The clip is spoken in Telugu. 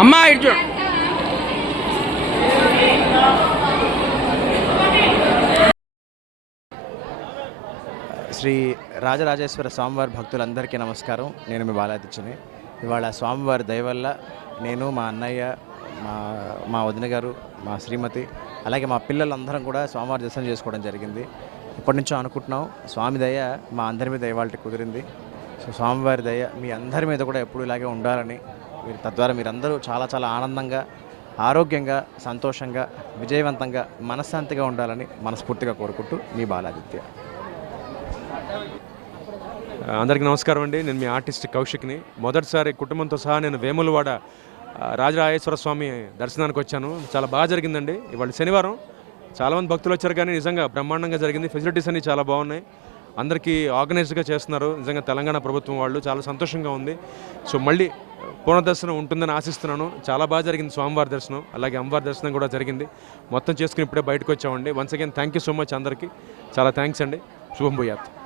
అమ్మా ఇటు చూడు. శ్రీ రాజరాజేశ్వర స్వామివారి భక్తులందరికీ నమస్కారం. నేను మీ బాలాదిత్యని ఇవాళ స్వామివారి దయ వల్ల నేను మా అన్నయ్య మా మా వదిన గారు మా శ్రీమతి అలాగే మా పిల్లలందరం కూడా స్వామివారి దర్శనం చేసుకోవడం జరిగింది. ఇప్పటి నుంచో అనుకుంటున్నాం స్వామి దయ మా అందరి మీద ఇవాళ కుదిరింది. సో స్వామివారి దయ మీ అందరి మీద కూడా ఎప్పుడు ఇలాగే ఉండాలని మీరు తద్వారా మీరందరూ చాలా చాలా ఆనందంగా ఆరోగ్యంగా సంతోషంగా విజయవంతంగా మనశ్శాంతిగా ఉండాలని మనస్ఫూర్తిగా కోరుకుంటూ మీ బాలాదిత్య. అందరికీ నమస్కారం అండి. నేను మీ ఆర్టిస్ట్ కౌశిక్ని. మొదటిసారి కుటుంబంతో సహా నేను వేములవాడ రాజరాజేశ్వర స్వామి దర్శనానికి వచ్చాను. చాలా బాగా జరిగిందండి. ఇవాళ శనివారం. చాలామంది భక్తులు వచ్చారు కానీ నిజంగా బ్రహ్మాండంగా జరిగింది. ఫెసిలిటీస్ అన్నీ చాలా బాగున్నాయి. అందరికీ ఆర్గనైజ్డ్గా చేస్తున్నారు. నిజంగా తెలంగాణ ప్రభుత్వం వాళ్ళు చాలా సంతోషంగా ఉంది. సో మళ్ళీ పునర్దర్శనం ఉంటుందని ఆశిస్తున్నాను. చాలా బాగా జరిగింది స్వామివారి దర్శనం అలాగే అమ్మవారి దర్శనం కూడా జరిగింది. మొత్తం చేసుకుని ఇప్పుడే బయటకు వచ్చామండి. Once again thank you so much అందరికీ. చాలా థ్యాంక్స్ అండి. శుభం భూయాత్.